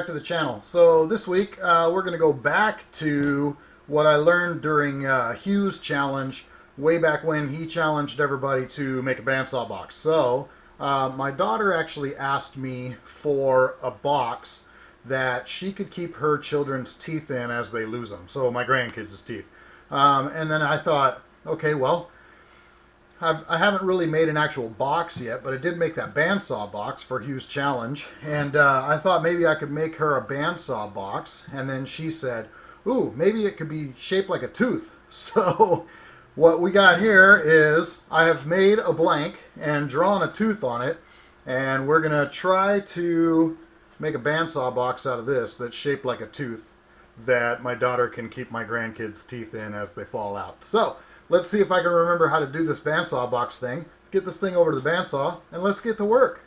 back to the channel. So this week we're going to go back to what I learned during Hugh's challenge way back when he challenged everybody to make a bandsaw box. So my daughter actually asked me for a box that she could keep her children's teeth in as they lose them. So my grandkids' teeth. And then I thought, okay, well, I haven't really made an actual box yet, but I did make that bandsaw box for Hugh's challenge. And I thought maybe I could make her a bandsaw box. And then she said, ooh, maybe it could be shaped like a tooth. So what we got here is I have made a blank and drawn a tooth on it. And we're going to try to make a bandsaw box out of this that's shaped like a tooth that my daughter can keep my grandkids' teeth in as they fall out. So let's see if I can remember how to do this bandsaw box thing. Get this thing over to the bandsaw, and let's get to work.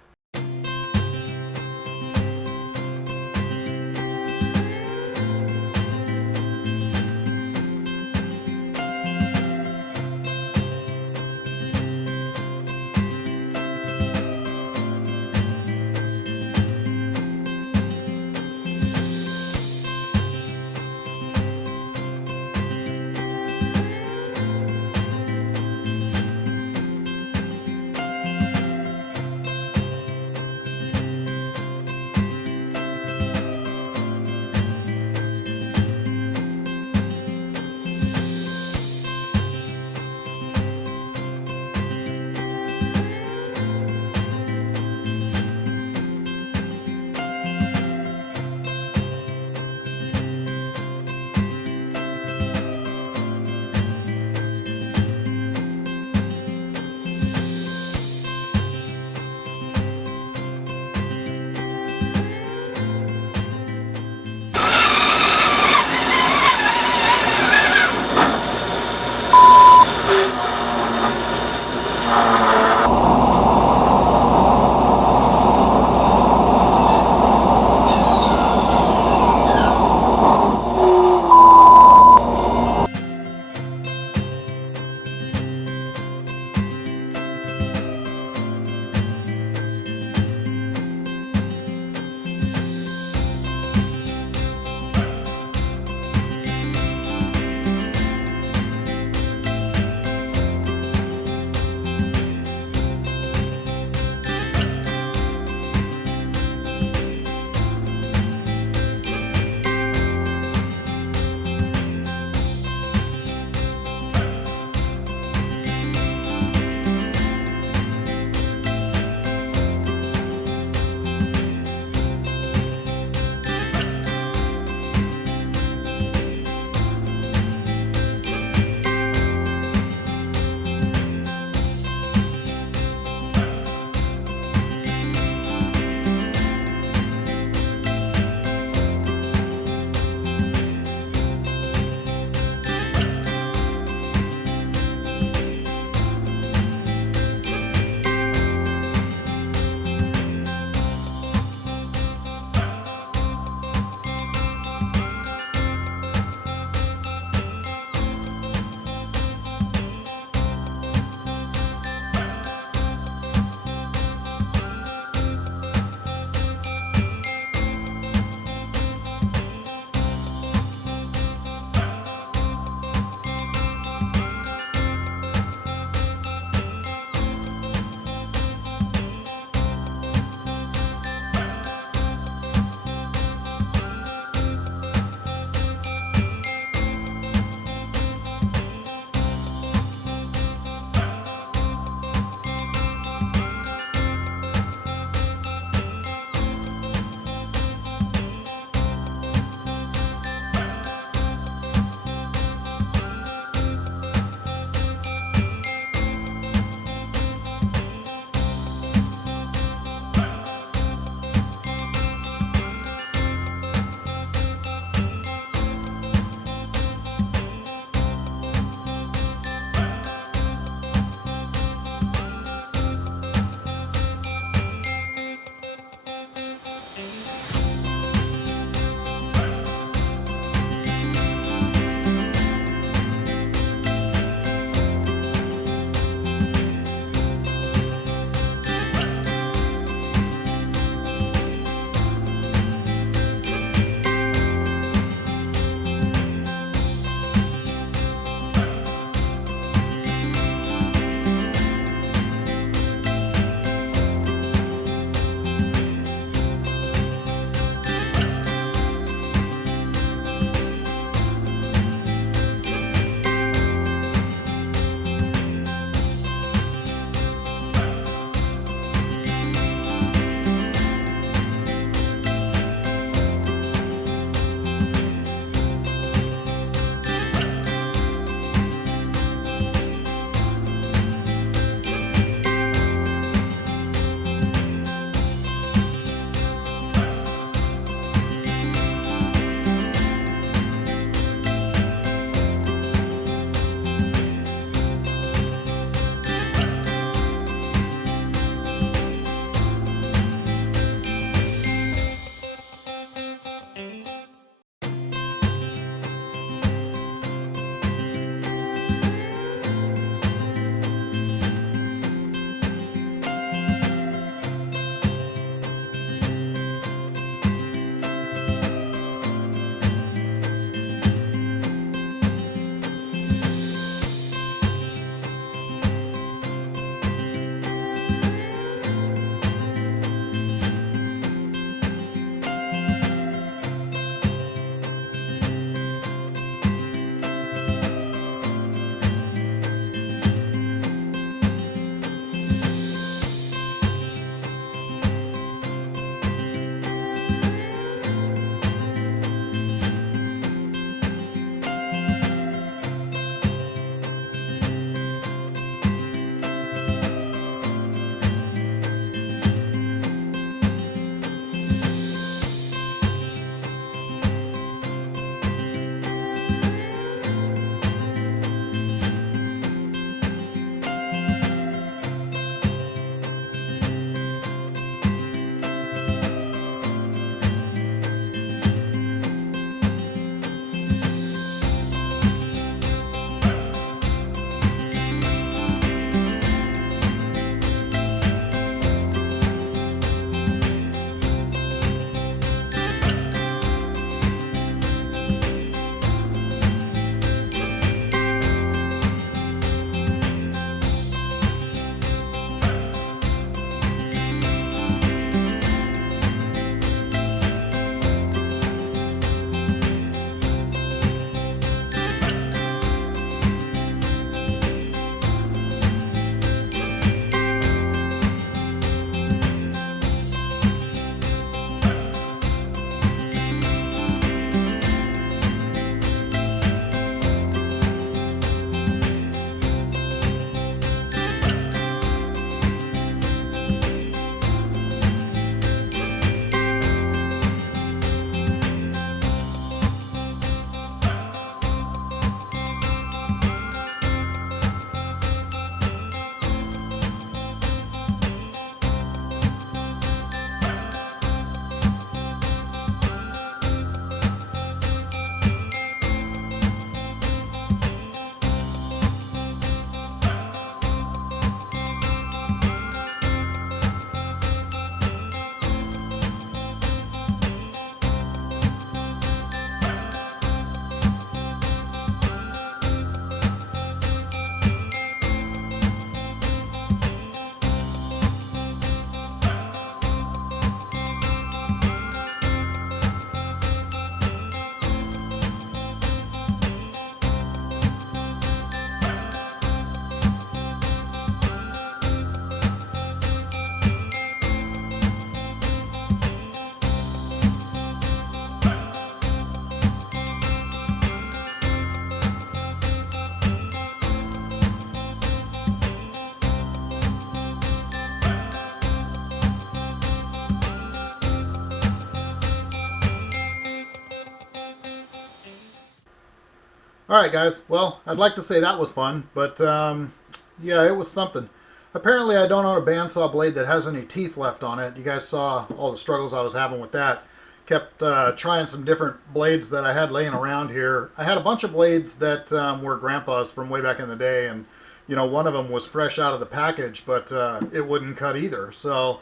All right, guys. Well, I'd like to say that was fun, but yeah, it was something. Apparently, I don't own a bandsaw blade that has any teeth left on it. You guys saw all the struggles I was having with that. Kept trying some different blades that I had laying around here. I had a bunch of blades that were Grandpa's from way back in the day, and you know, one of them was fresh out of the package, but it wouldn't cut either. So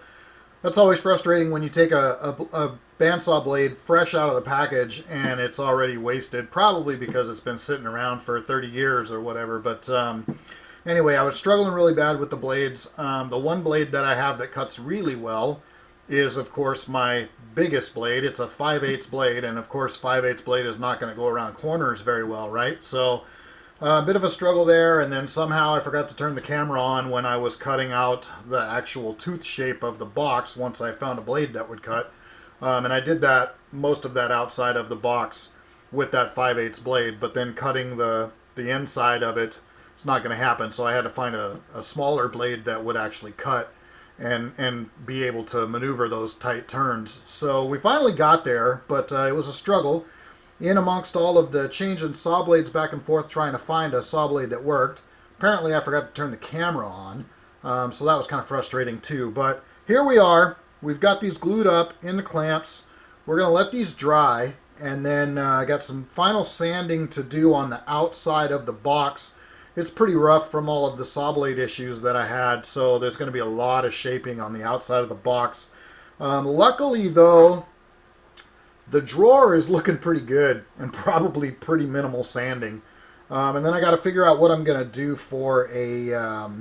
that's always frustrating when you take a bandsaw blade fresh out of the package and it's already wasted, probably because it's been sitting around for 30 years or whatever. But anyway, I was struggling really bad with the blades. The one blade that I have that cuts really well is, of course, my biggest blade. It's a 5/8 blade, and of course 5/8 blade is not going to go around corners very well, right? So a bit of a struggle there, and then somehow I forgot to turn the camera on when I was cutting out the actual tooth shape of the box once I found a blade that would cut. And I did that, most of that outside of the box with that 5/8 blade, but then cutting the inside of it, it's not going to happen. So I had to find a smaller blade that would actually cut and be able to maneuver those tight turns. So we finally got there, but it was a struggle. In amongst all of the changing saw blades back and forth trying to find a saw blade that worked. Apparently I forgot to turn the camera on, so that was kind of frustrating too. But here we are. We've got these glued up in the clamps. We're going to let these dry, and then I got some final sanding to do on the outside of the box. It's pretty rough from all of the saw blade issues that I had, so there's going to be a lot of shaping on the outside of the box. Luckily, though, the drawer is looking pretty good and probably pretty minimal sanding. And then I got to figure out what I'm going to do for a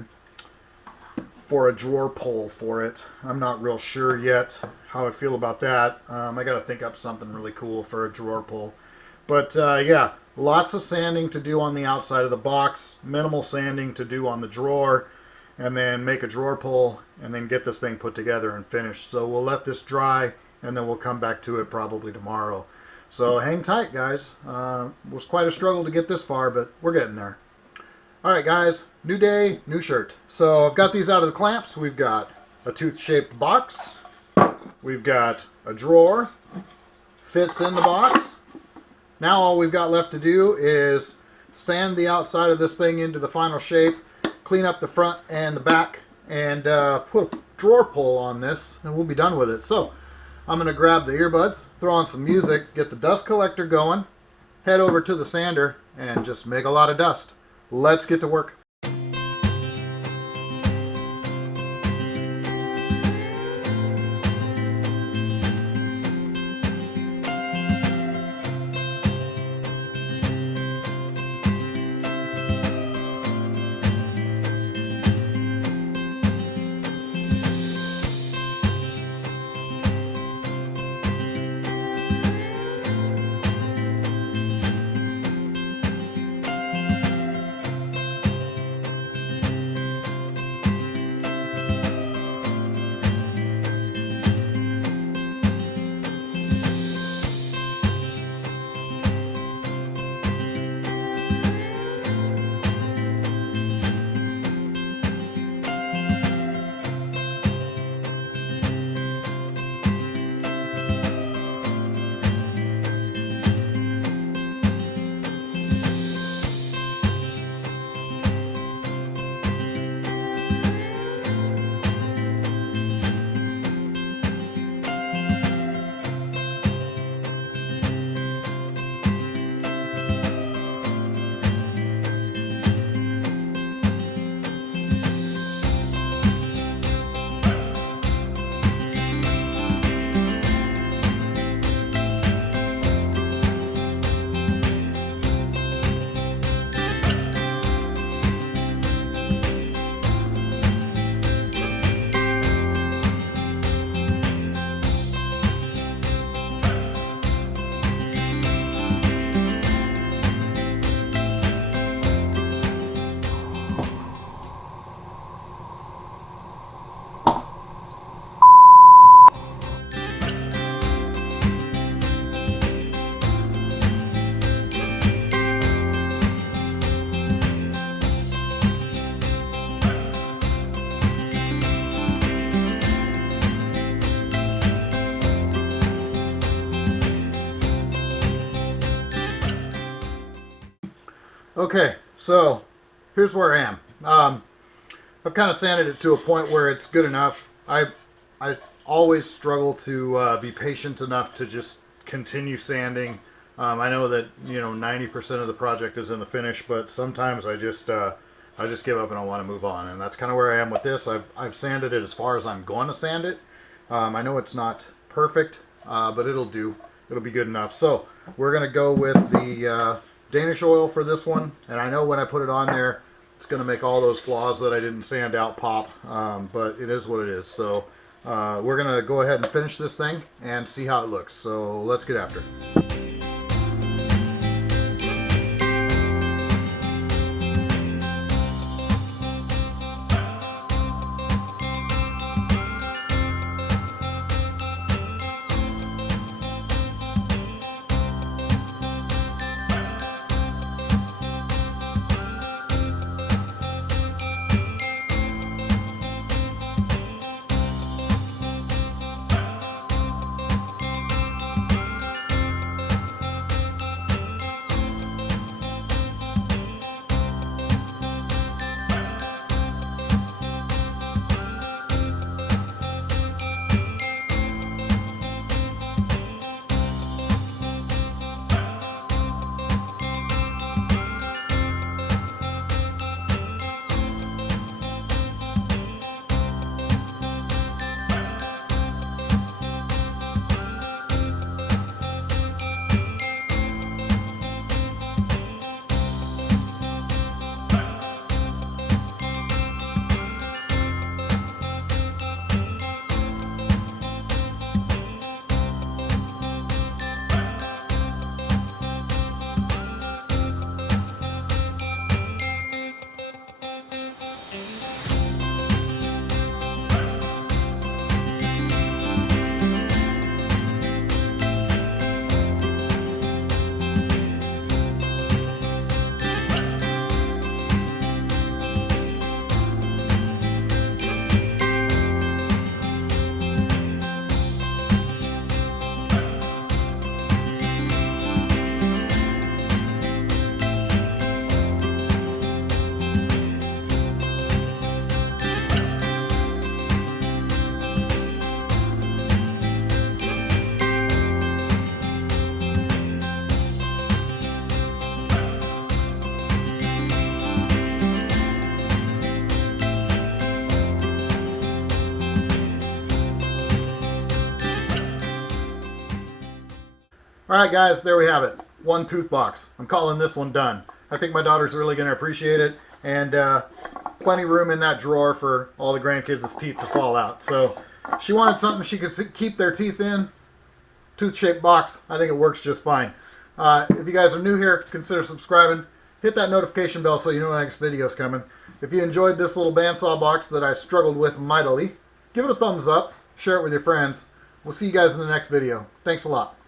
drawer pull for it. I'm not real sure yet how I feel about that. I got to think up something really cool for a drawer pull. But yeah, lots of sanding to do on the outside of the box, minimal sanding to do on the drawer, and then make a drawer pull and then get this thing put together and finished. So we'll let this dry and then we'll come back to it probably tomorrow. So hang tight, guys. It was quite a struggle to get this far, but we're getting there. All right, guys, new day, new shirt. So I've got these out of the clamps. We've got a tooth-shaped box. We've got a drawer. Fits in the box. Now all we've got left to do is sand the outside of this thing into the final shape, clean up the front and the back, and put a drawer pull on this, and we'll be done with it. So I'm going to grab the earbuds, throw on some music, get the dust collector going, head over to the sander, and just make a lot of dust. Let's get to work. Okay, so here's where I am. I've kind of sanded it to a point where it's good enough. I always struggle to be patient enough to just continue sanding. I know that 90% of the project is in the finish, but sometimes I just give up and I want to move on, and that's kind of where I am with this. I've sanded it as far as I'm going to sand it. I know it's not perfect, but it'll do. It'll be good enough. So we're gonna go with the Danish oil for this one, and I know when I put it on there, it's going to make all those flaws that I didn't sand out pop, but it is what it is. So we're going to go ahead and finish this thing and see how it looks. So let's get after it. All right, guys, there we have it. One tooth box. I'm calling this one done. I think my daughter's really going to appreciate it, and plenty room in that drawer for all the grandkids' teeth to fall out. So she wanted something she could keep their teeth in. Tooth-shaped box. I think it works just fine. If you guys are new here, consider subscribing. Hit that notification bell so you know the next video is coming. If you enjoyed this little bandsaw box that I struggled with mightily, give it a thumbs up. Share it with your friends. We'll see you guys in the next video. Thanks a lot.